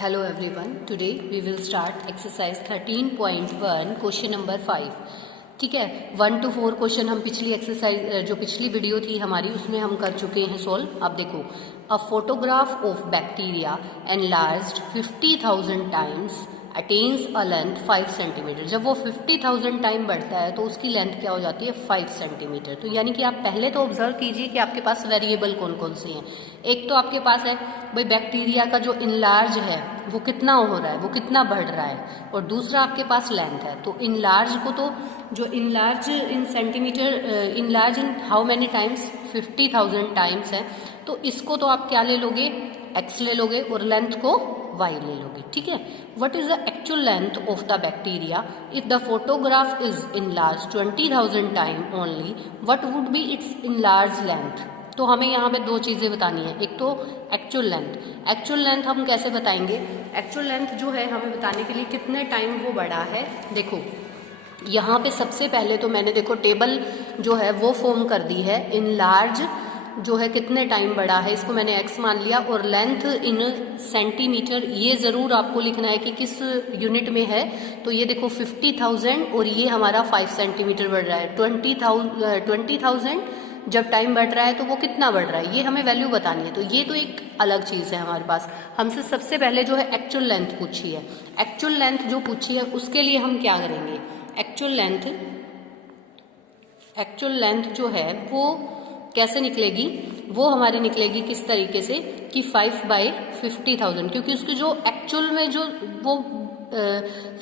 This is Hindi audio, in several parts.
Hello everyone. Today we will start exercise 13.1 question number 5. ठीक है, 1 to 4 क्वेश्चन हम पिछली एक्सरसाइज जो पिछली वीडियो थी हमारी उसमें हम कर चुके हैं सोल्व. अब देखो, a photograph of bacteria enlarged 50,000 times attains a length 5 centimetre. जब वो 50,000 टाइम बढ़ता है तो उसकी लेंथ क्या हो जाती है 5 सेंटीमीटर. तो यानी कि आप पहले तो ऑब्जर्व कीजिए कि आपके पास वेरिएबल कौन कौन से हैं. एक तो आपके पास है भाई बैक्टीरिया का जो इनलार्ज है वो कितना हो रहा है, वो कितना बढ़ रहा है, और दूसरा आपके पास लेंथ है. तो इनलार्ज को तो जो enlarge in centimetre, enlarge in how many times 50,000 times है, तो इसको तो आप क्या ले लोगे, एक्स ले लोगे, और लेंथ को वाई ले लोगे. ठीक है, what is the actual length of the bacteria if the photograph is enlarge 20,000 time only, what would be it's enlarge length. तो हमें यहाँ पे दो चीज़ें बतानी है. एक तो एक्चुअल लेंथ. एक्चुअल लेंथ हम कैसे बताएंगे, एक्चुअल लेंथ जो है हमें बताने के लिए कितने टाइम वो बढ़ा है. देखो यहाँ पे सबसे पहले तो मैंने देखो टेबल जो है वो फॉर्म कर दी है. इन लार्ज जो है कितने टाइम बढ़ा है इसको मैंने x मान लिया, और लेंथ इन सेंटीमीटर ये ज़रूर आपको लिखना है कि किस यूनिट में है. तो ये देखो 50,000 और ये हमारा 5 सेंटीमीटर बढ़ रहा है. 20,000 जब टाइम बढ़ रहा है तो वो कितना बढ़ रहा है ये हमें वैल्यू बतानी है. तो ये तो एक अलग चीज़ है हमारे पास. हमसे सबसे पहले जो है एक्चुअल लेंथ पूछी है. एक्चुअल लेंथ जो पूछी है उसके लिए हम क्या करेंगे, एक्चुअल लेंथ जो है वो कैसे निकलेगी, वो हमारी निकलेगी किस तरीके से कि 5/50,000, क्योंकि उसकी जो एक्चुअल में जो वो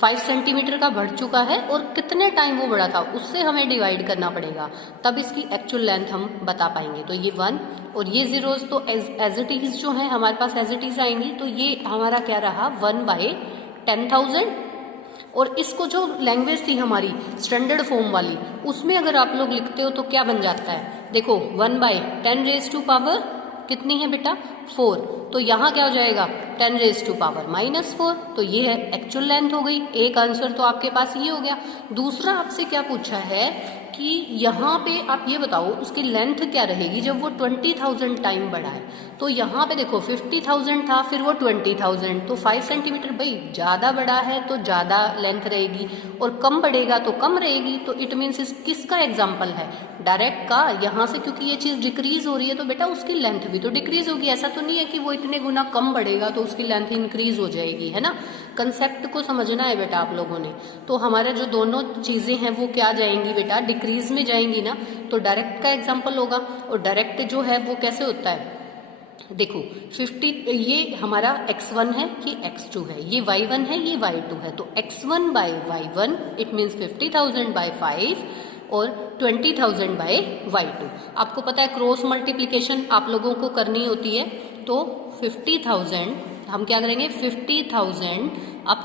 5 सेंटीमीटर का बढ़ चुका है और कितने टाइम वो बढ़ा था उससे हमें डिवाइड करना पड़ेगा, तब इसकी एक्चुअल लेंथ हम बता पाएंगे. तो ये 1 और ये जीरोज तो एज इट इज जो है हमारे पास एज इट इज आएंगी. तो ये हमारा क्या रहा 1/10,000. और इसको जो लैंग्वेज थी हमारी स्टैंडर्ड फॉर्म वाली उसमें अगर आप लोग लिखते हो तो क्या बन जाता है, देखो 1/10⁻⁴ कितनी है बेटा 4. तो यहाँ क्या हो जाएगा 10⁻⁻⁴. तो ये है एक्चुअल लेंथ हो गई. एक आंसर तो आपके पास ये हो गया. दूसरा आपसे क्या पूछा है कि यहाँ पे आप ये बताओ उसकी लेंथ क्या रहेगी जब वो 20,000 टाइम बढ़ा है. तो यहाँ पे देखो 50,000 था, फिर वो 20,000, तो 5 सेंटीमीटर भाई ज़्यादा बढ़ा है तो ज़्यादा लेंथ रहेगी, और कम बढ़ेगा तो कम रहेगी. तो इट मीन्स इस किसका एग्जाम्पल है, डायरेक्ट का. यहाँ से क्योंकि ये चीज़ डिक्रीज हो रही है तो बेटा उसकी लेंथ भी तो डिक्रीज होगी. ऐसा तो नहीं है कि वो इतने गुना कम बढ़ेगा तो उसकी लेंथ इंक्रीज हो जाएगी, है ना. कंसेप्ट को समझना है बेटा आप लोगों ने. तो हमारे जो दोनों चीज़ें हैं वो क्या जाएंगी बेटा, डिक्रीज में जाएंगी ना. तो डायरेक्ट का एग्जाम्पल होगा. और डायरेक्ट जो है वो कैसे होता है, देखो 50 ये हमारा x1 है, ये x2 है, ये y1 है, ये y2 है. तो x1/y1 इट मीन्स 50,000/5 और 20,000/y2. आपको पता है क्रॉस मल्टीप्लीकेशन आप लोगों को करनी होती है. तो 50,000 हम क्या करेंगे 50,000 आप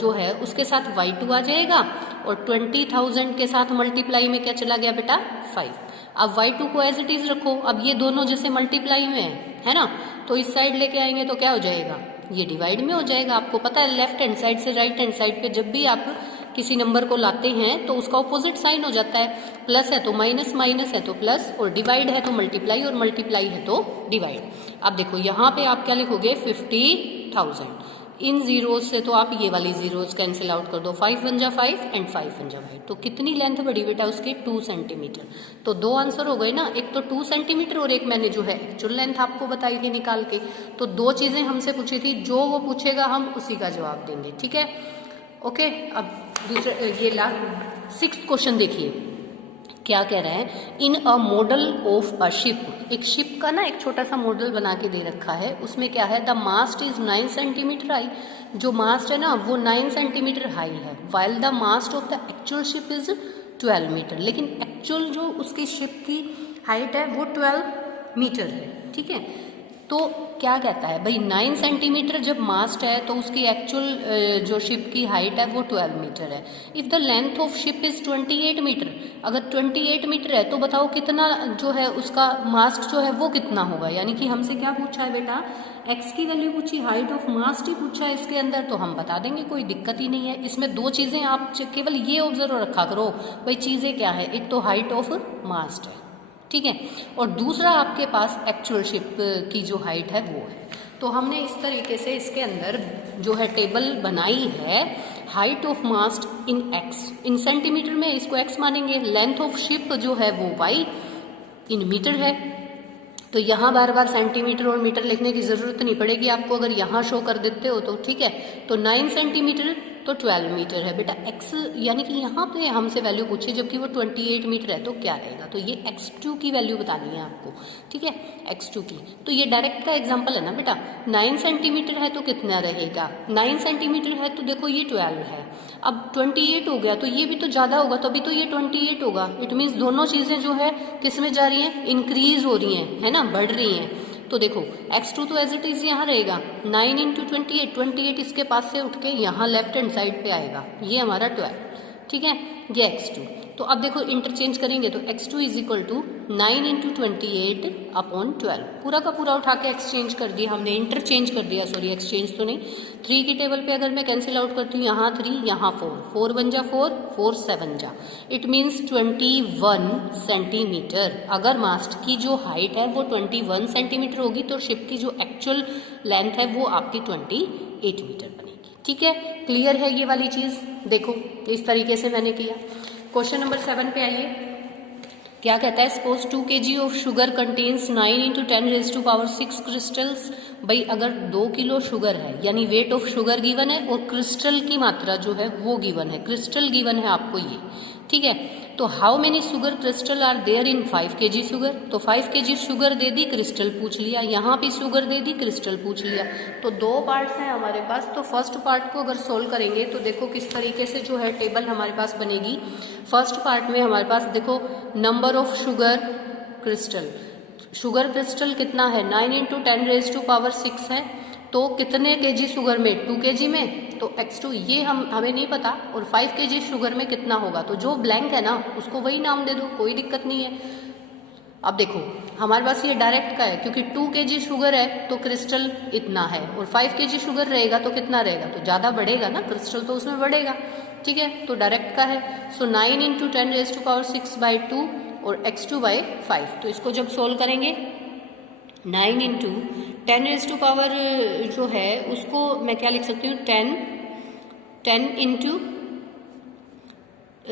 जो है उसके साथ y2 आ जाएगा, और 20,000 के साथ मल्टीप्लाई में क्या चला गया बेटा 5. अब y2 को एज इट इज रखो. अब ये दोनों जैसे मल्टीप्लाई में है ना, तो इस साइड लेके आएंगे तो क्या हो जाएगा, ये डिवाइड में हो जाएगा. आपको पता है लेफ्ट हैंड साइड से राइट हैंड साइड पे जब भी आप किसी नंबर को लाते हैं तो उसका ऑपोजिट साइन हो जाता है. प्लस है तो माइनस, माइनस है तो प्लस, और डिवाइड है तो मल्टीप्लाई, और मल्टीप्लाई है तो डिवाइड. अब देखो यहाँ पे आप क्या लिखोगे 50,000. इन जीरोज से तो आप ये वाली जीरोज कैंसिल आउट कर दो. 5 × 5 एंड 5 × 5. तो कितनी लेंथ बढ़ी बेटा उसकी 2 सेंटीमीटर. तो दो आंसर हो गए ना, एक तो 2 सेंटीमीटर और एक मैंने जो है एक्चुअल लेंथ आपको बताई थी निकाल के. तो दो चीजें हमसे पूछी थी, जो वो पूछेगा हम उसी का जवाब देंगे. ठीक है, ओके. अब दूसरे ये लास्ट 6th क्वेश्चन देखिए क्या कह रहा है. In a model of a ship, एक शिप का ना एक छोटा सा मॉडल बना के दे रखा है. उसमें क्या है, the mast is 9 centimetre high. जो मास्ट है ना वो 9 सेंटीमीटर हाई है, while the mast of the actual ship is 12 metre. लेकिन एक्चुअल जो उसकी शिप की हाइट है वो 12 मीटर है. ठीक है, तो क्या कहता है भाई 9 सेंटीमीटर जब मास्ट है तो उसकी एक्चुअल जो शिप की हाइट है वो 12 मीटर है. If the length of ship is 28 metre, अगर 28 मीटर है तो बताओ कितना जो है उसका मास्ट जो है वो कितना होगा. यानी कि हमसे क्या पूछा है बेटा, एक्स की वैल्यू पूछी, हाइट ऑफ मास्ट ही पूछा है इसके अंदर, तो हम बता देंगे, कोई दिक्कत ही नहीं है. इसमें दो चीज़ें आप केवल ये ऑब्जर्व रखा करो भाई चीज़ें क्या है, एक तो हाइट ऑफ मास्ट है, ठीक है, और दूसरा आपके पास एक्चुअल शिप की जो हाइट है वो है. तो हमने इस तरीके से इसके अंदर जो है टेबल बनाई है। Height of mast in x, in centimetre में इसको एक्स मानेंगे। लेंथ ऑफ शिप जो है वो वाई इन मीटर है। तो यहाँ बार बार सेंटीमीटर और मीटर लिखने की ज़रूरत नहीं पड़ेगी आपको, अगर यहाँ शो कर देते हो तो ठीक है। तो 9 सेंटीमीटर तो 12 मीटर है बेटा एक्स, यानी कि यहाँ पे हमसे वैल्यू पूछी जबकि वो 28 मीटर है तो क्या रहेगा, तो ये x2 की वैल्यू बतानी है आपको, ठीक है, x2 की। तो ये डायरेक्ट का एग्जांपल है ना बेटा। 9 सेंटीमीटर है तो कितना रहेगा, 9 सेंटीमीटर है तो देखो ये 12 है। अब 28 हो गया तो ये भी तो ज़्यादा होगा, तभी तो ये 28 होगा। इट मीन्स दोनों चीज़ें जो है किस में जा रही हैं, इंक्रीज हो रही हैं, है ना, बढ़ रही हैं। तो देखो x2 तो एज इट इज यहाँ रहेगा, 9 इंटू 28 इसके पास से उठ के यहाँ लेफ्ट हैंड साइड पे आएगा, ये हमारा 12, ठीक है, ये x2। तो अब देखो इंटरचेंज करेंगे तो x2 is equal to 9 into 28 upon 12, पूरा का पूरा उठा के एक्सचेंज कर दिया हमने, इंटरचेंज कर दिया, सॉरी एक्सचेंज तो नहीं। 3 की टेबल पे अगर मैं कैंसिल आउट करती हूँ, यहाँ 3 यहाँ 4, 4 बन जा 4, 4 7 जा, इट मीन्स 21 सेंटीमीटर। अगर मास्ट की जो हाइट है वो 21 सेंटीमीटर होगी तो शिप की जो एक्चुअल लेंथ है वो आपकी 28 मीटर बनेगी, ठीक है। क्लियर है ये वाली चीज़, देखो इस तरीके से मैंने किया। क्वेश्चन नंबर 7 पे आइए, क्या कहता है, suppose 2 kg of sugar contains 9 into 10⁻⁶ crystals. भाई अगर 2 किलो शुगर है यानी वेट ऑफ शुगर गिवन है और क्रिस्टल की मात्रा जो है वो गिवन है, क्रिस्टल गिवन है आपको ये, ठीक है। तो how many sugar crystal are there in 5 kg sugar, तो 5 kg शुगर दे दी, क्रिस्टल पूछ लिया, यहाँ भी शुगर दे दी, क्रिस्टल पूछ लिया। तो 2 पार्ट्स हैं हमारे पास, तो फर्स्ट पार्ट को अगर सोल्व करेंगे तो देखो किस तरीके से जो है टेबल हमारे पास बनेगी। फर्स्ट पार्ट में हमारे पास देखो number of sugar crystal, sugar crystal कितना है, 9 इंटू 10⁻⁶ है, तो कितने केजी शुगर में, 2 kg में, तो x2 ये हमें नहीं पता, और 5 kg शुगर में कितना होगा, तो जो ब्लैंक है ना उसको वही नाम दे दो, कोई दिक्कत नहीं है। अब देखो हमारे पास ये डायरेक्ट का है, क्योंकि 2 kg शुगर है तो क्रिस्टल इतना है, और 5 kg शुगर रहेगा तो कितना रहेगा, तो ज़्यादा बढ़ेगा ना, क्रिस्टल तो उसमें बढ़ेगा, ठीक है, तो डायरेक्ट का है। सो 9 इंटू 10⁻⁶/2 और x2/5, तो इसको जब सोल्व करेंगे 9 इंटू 10⁻जो है उसको मैं क्या लिख सकती हूँ, 10 इंटू,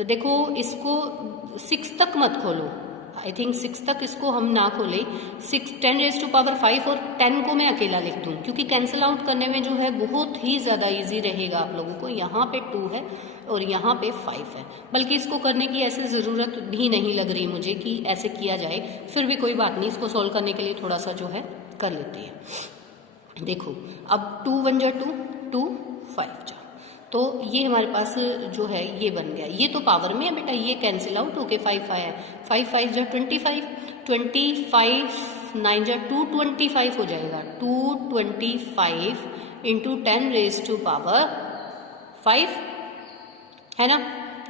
देखो इसको 6 तक मत खोलो, आई थिंक 6 तक इसको हम ना खोलें, 10⁻5 और 10 को मैं अकेला लिख दूँ, क्योंकि कैंसिल आउट करने में जो है बहुत ही ज़्यादा इजी रहेगा आप लोगों को। यहाँ पे 2 है और यहाँ पे 5 है, बल्कि इसको करने की ऐसे ज़रूरत भी नहीं लग रही मुझे कि ऐसे किया जाए, फिर भी कोई बात नहीं, इसको सॉल्व करने के लिए थोड़ा सा जो है कर लेते हैं। देखो अब 2 1 जा 2, 2 5 जा, तो ये हमारे पास जो है ये बन गया, ये तो पावर में है बेटा, ये कैंसिल आउट होके 5 आया, 5 5 जा 25, 25 9 जा 225 हो जाएगा, 225 इंटू 10⁻5 है ना,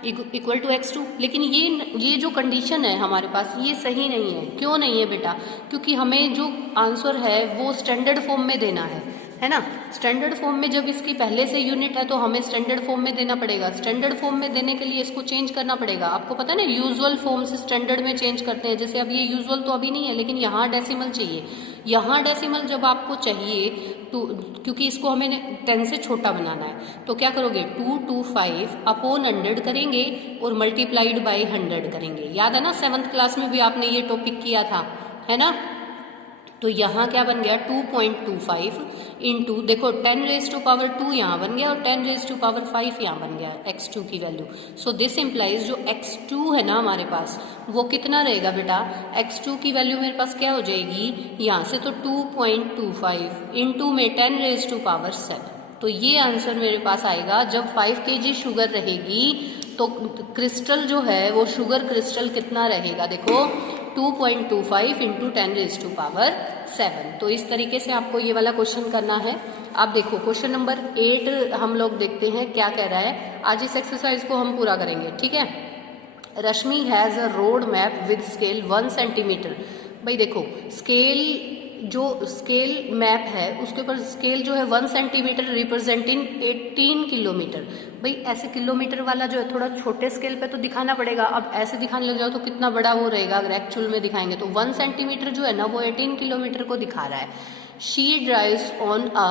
इक्वल टू x2। लेकिन ये जो कंडीशन है हमारे पास ये सही नहीं है। क्यों नहीं है बेटा, क्योंकि हमें जो आंसर है वो स्टैंडर्ड फॉर्म में देना है ना। स्टैंडर्ड फॉर्म में जब इसकी पहले से यूनिट है तो हमें स्टैंडर्ड फॉर्म में देना पड़ेगा। स्टैंडर्ड फॉर्म में देने के लिए इसको चेंज करना पड़ेगा। आपको पता है ना, यूजुअल फॉर्म से स्टैंडर्ड में चेंज करते हैं। जैसे अब ये यूजुअल तो अभी नहीं है, लेकिन यहाँ डेसिमल चाहिए। यहाँ डेसिमल जब आपको चाहिए तो, क्योंकि इसको हमें 10 से छोटा बनाना है, तो क्या करोगे, 225 अपॉन 100 करेंगे और मल्टीप्लाइड बाई 100 करेंगे। याद है ना, 7th क्लास में भी आपने ये टॉपिक किया था, है ना। तो यहाँ क्या बन गया, 2.25 इंटू, देखो 10⁻2 यहाँ बन गया और 10⁻5 यहाँ बन गया x2 की वैल्यू। सो दिस इम्प्लाइज जो x2 है ना हमारे पास, वो कितना रहेगा बेटा, x2 की वैल्यू मेरे पास क्या हो जाएगी यहाँ से, तो 2.25 इंटू में 10⁻7। तो ये आंसर मेरे पास आएगा जब 5 kg शुगर रहेगी तो क्रिस्टल जो है वो शुगर क्रिस्टल कितना रहेगा, देखो 2.25 इंटू 10⁻7। तो इस तरीके से आपको ये वाला क्वेश्चन करना है। अब देखो क्वेश्चन नंबर 8 हम लोग देखते हैं क्या कह रहा है। आज इस एक्सरसाइज को हम पूरा करेंगे, ठीक है। Rashmi has a road map with scale 1 centimetre. भाई देखो स्केल, जो स्केल मैप है उसके ऊपर स्केल जो है 1 सेंटीमीटर रिप्रेजेंटिंग 18 किलोमीटर। भाई ऐसे किलोमीटर वाला जो है थोड़ा छोटे स्केल पे तो दिखाना पड़ेगा। अब ऐसे दिखाने लग जाओ तो कितना बड़ा वो रहेगा अगर एक्चुअल में दिखाएंगे। तो 1 सेंटीमीटर जो है ना वो 18 किलोमीटर को दिखा रहा है, she drives on a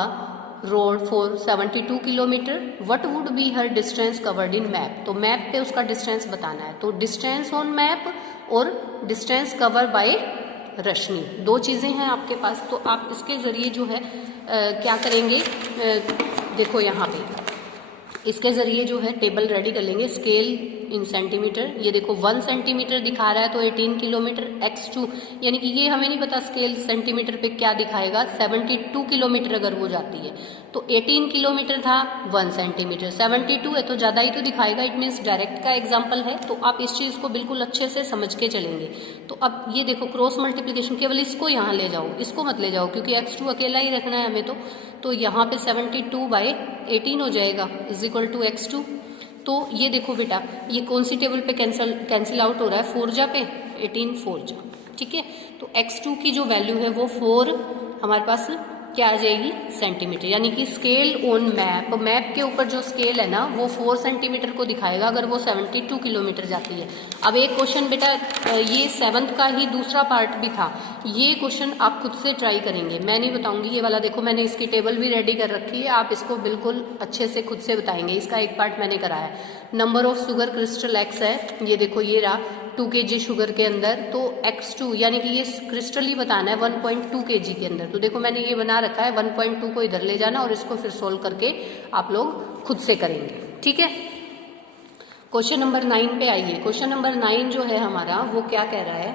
road for 72 kilometre, what would be her distance covered in map. तो मैप पे उसका डिस्टेंस बताना है। तो डिस्टेंस ऑन मैप और डिस्टेंस कवर बाय रश्मि, दो चीज़ें हैं आपके पास। तो आप इसके ज़रिए जो है क्या करेंगे, देखो यहाँ पे इसके ज़रिए जो है टेबल रेडी कर लेंगे। स्केल इन सेंटीमीटर, ये देखो 1 सेंटीमीटर दिखा रहा है तो 18 किलोमीटर। x2 यानी कि ये हमें नहीं पता स्केल सेंटीमीटर पे क्या दिखाएगा, 72 किलोमीटर अगर वो जाती है तो 18 किलोमीटर था, 1 सेंटीमीटर 72 है तो ज़्यादा ही तो दिखाएगा। इट मीन्स डायरेक्ट का एग्जाम्पल है, तो आप इस चीज़ को बिल्कुल अच्छे से समझ के चलेंगे। तो अब ये देखो क्रॉस मल्टीप्लीकेशन, केवल इसको यहाँ ले जाओ, इसको मत ले जाओ क्योंकि x2 अकेला ही रखना है हमें। तो यहाँ पे 72/18 हो जाएगा इज इक्वल टू x2। तो ये देखो बेटा, ये कौन सी टेबल पे कैंसिल आउट हो रहा है, 4 जा पे 18 4 जा, ठीक है। तो x2 की जो वैल्यू है वो 4 हमारे पास क्या आ जाएगी, सेंटीमीटर। यानी कि स्केल ऑन मैप, मैप के ऊपर जो स्केल है ना वो 4 सेंटीमीटर को दिखाएगा अगर वो 72 किलोमीटर जाती है। अब एक क्वेश्चन बेटा, ये 7th का ही दूसरा पार्ट भी था, ये क्वेश्चन आप खुद से ट्राई करेंगे, मैं नहीं बताऊंगी। ये वाला देखो मैंने इसकी टेबल भी रेडी कर रखी है, आप इसको बिल्कुल अच्छे से खुद से बताएंगे। इसका एक पार्ट मैंने कराया, number of sugar crystal x है, ये देखो ये रहा 2 kg शुगर के अंदर, तो x2 यानी कि ये क्रिस्टल ही बताना है 1.2 kg के अंदर। तो देखो मैंने ये बना रखा है, 1.2 को इधर ले जाना और इसको फिर सोल्व करके आप लोग खुद से करेंगे, ठीक है। क्वेश्चन नंबर 9 पे आइए। क्वेश्चन नंबर 9 जो है हमारा वो क्या कह रहा है,